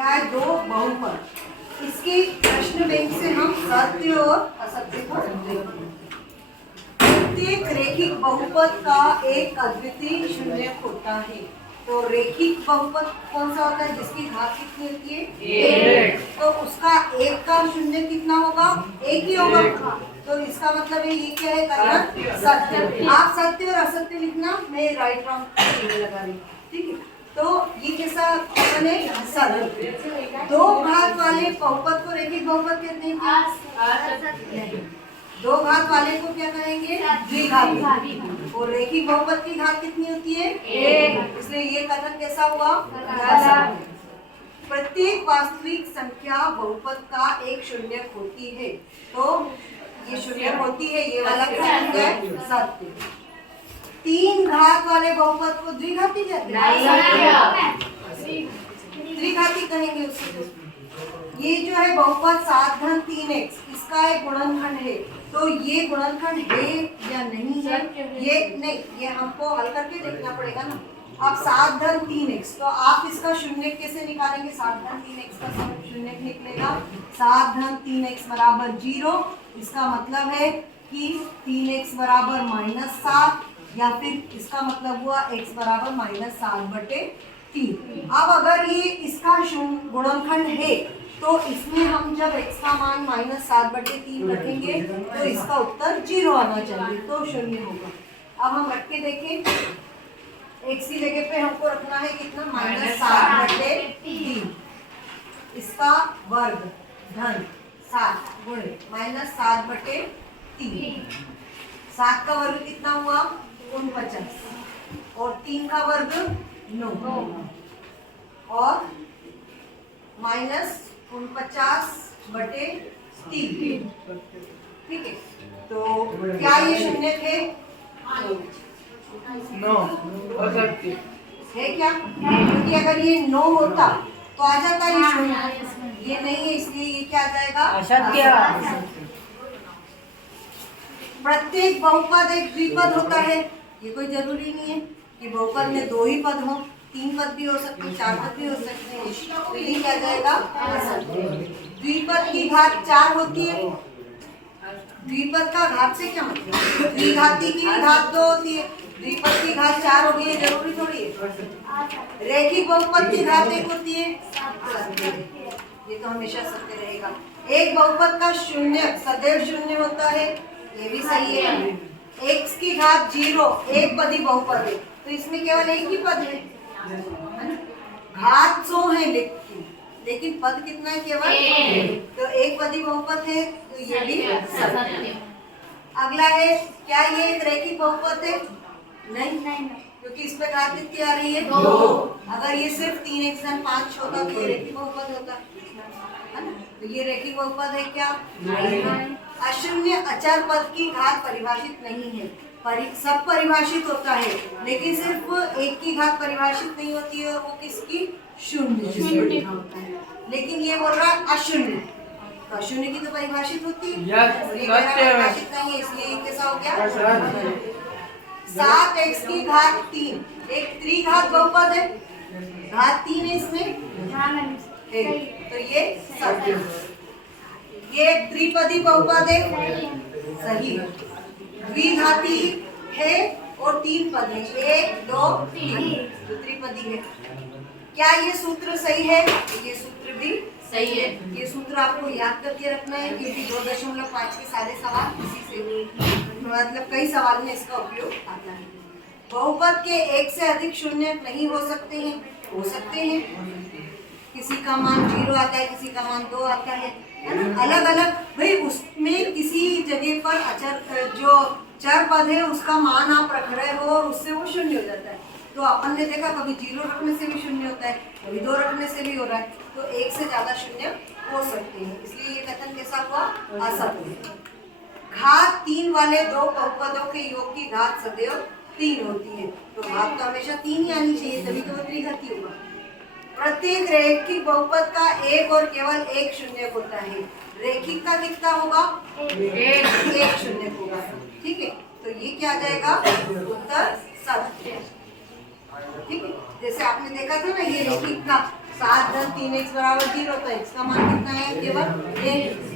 क्या है, दो बहुपद। इसकी प्रश्न बैंक से हम सत्य और असत्य को ढूंढते हैं। प्रत्येक रेखिक बहुपद का एक अद्वितीय शून्यक होता है। तो रेखिक बहुपद कौन सा होता है जिसकी घात कितनी होती है, एक। तो उसका एक का शून्य कितना होगा, एक ही होगा। तो इसका मतलब है ये क्या है, कथन सत्य। आप सत्य और असत्य लिखना, मैं राइट रॉन्ग लगा रही हूँ, ठीक है। तो ये कैसा कथन है, सत्य। दो घात वाले बहुपद को रेखिक बहुपद कहते हैं। दो घात वाले को क्या कहेंगे, द्विघाती। और रेखिक बहुपद की घात कितनी होती है, एक। इसलिए ये कथन कैसा हुआ, प्रत्येक वास्तविक संख्या बहुपद का एक शून्यक होती है। तो ये शून्यक होती है, ये वाला कथन है सत्य। तीन घात वाले बहुपद को द्विघाती कहते हैं, त्रिघाती कहेंगे उसको। ये जो है बहुपद 7 घन 3x, इसका एक गुणनखंड है। तो ये गुणनखंड है या नहीं है, ये नहीं, ये हमको हल करके देखना पड़ेगा ना। अब 7 घन 3x, तो आप इसका शून्य कैसे निकालेंगे, 7 घन 3x का शून्य निकलेगा 7 घन 3x बराबर 0। इसका मतलब है कि 3x बराबर -7, या फिर इसका मतलब हुआ x बराबर -7/3। अब अगर ये इसका गुणनखंड है तो इसमें हम जब x का मान -7/3 रखेंगे तो इसका उत्तर 0 आना चाहिए, तो शून्य होगा। अब हम रख के देखें, x की जगह पे हमको रखना है कितना, -7/3। इसका वर्ग धन 7 गुणे -7/3। 7 का वर्ग कितना हुआ, 49, और 3 का वर्ग 9, और -49/3, ठीक है। तो क्या ये शून्य है, नो है क्या, क्योंकि अगर ये 9 होता तो आ जाता है शून्य, ये नहीं है, इसलिए ये क्या आ जाएगा, असत्य। प्रत्येक बहुपद एक द्विपद होता है। ये कोई जरूरी नहीं है कि बहुपद में 2 ही पद हो, 3 पद भी हो सकते हैं, 4 पद भी हो सकते हैं। तो ये क्या जाएगा, द्विपद की घात 4 होती है। द्विपद का घात से क्या मतलब, द्विघाती की घात 2 होती है, द्विपद की घात 4 हो गई है, जरूरी थोड़ी है। रेखिक बहुपद की घात 1 होती है, ये तो हमेशा सत्य रहेगा। एक बहुपद का शून्य सदैव शून्य होता है, ये भी सही है। x की घात 0 एक पदी बहुपद है, तो इसमें केवल एक ही पद है, घात 100 है लेकिन पद कितना है, केवल तो एक पदी बहुपद है, तो ये भी सत्य। अगला है, क्या ये एक रेखिक बहुपद है, नहीं, क्योंकि इस पे घात कितनी आ रही है, 2। अगर ये सिर्फ 3x धन 5 होता तो ये रेखिक बहुपद होता है ना, तो ये रेखिक बहुपद है क्या, नहीं। अशून्य अचर पद की घात परिभाषित नहीं है, सब परिभाषित होता है, लेकिन सिर्फ एक की घात परिभाषित नहीं होती है, वो किसकी, शून्य होता है। लेकिन ये बोल रहा है अशून्य, तो अशून्य की तो परिभाषित होती है, परिभाषित नहीं है, इसलिए ये कैसा हो गया, 7x की घात 3 एक त्रिघात बहुपद है, घात 3 है इसमें, तो ये सत्य। ये त्रिपदी बहुपद है, सही। द्विघाती है और 3 पद है, 1 2 3, तो त्रिपदी है। क्या ये सूत्र सही है, ये सूत्र भी सही है। ये सूत्र आपको याद करके रखना है, क्योंकि 2.5 के सारे सवाल इसी से, मतलब कई सवाल में इसका उपयोग आता है। बहुपद के एक से अधिक शून्य नहीं हो सकते हैं, हो सकते हैं, किसी का मान 0 आता है, किसी का मान 2 आता है ना, अलग अलग। भाई उसमें किसी जगह पर अचर जो चर पद है उसका मान आप रख रहे हो और उससे वो शून्य हो जाता है। तो अपन ने देखा कभी 0 रखने से भी शून्य होता है, कभी 2 रखने से भी हो रहा है, तो एक से ज्यादा शून्य हो सकते हैं, इसलिए ये कथन कैसा हुआ, असत्य। घात 3 वाले दो बहुपदों के योग की घात सदैव 3 होती है, तो घात तो हमेशा 3 ही आनी चाहिए, तभी तो वो त्रिघाती होगा। प्रत्येक रेखिक बहुपद का एक और केवल एक शून्य होता है, रेखिक का कितना होगा, एक शून्य होगा, ठीक है। तो ये क्या आ जाएगा, उत्तर सत्य, ठीक है। जैसे आपने देखा था ना, ये रेखिक का 7 + 3x = 0, तो x का मान कितना है? केवल 1।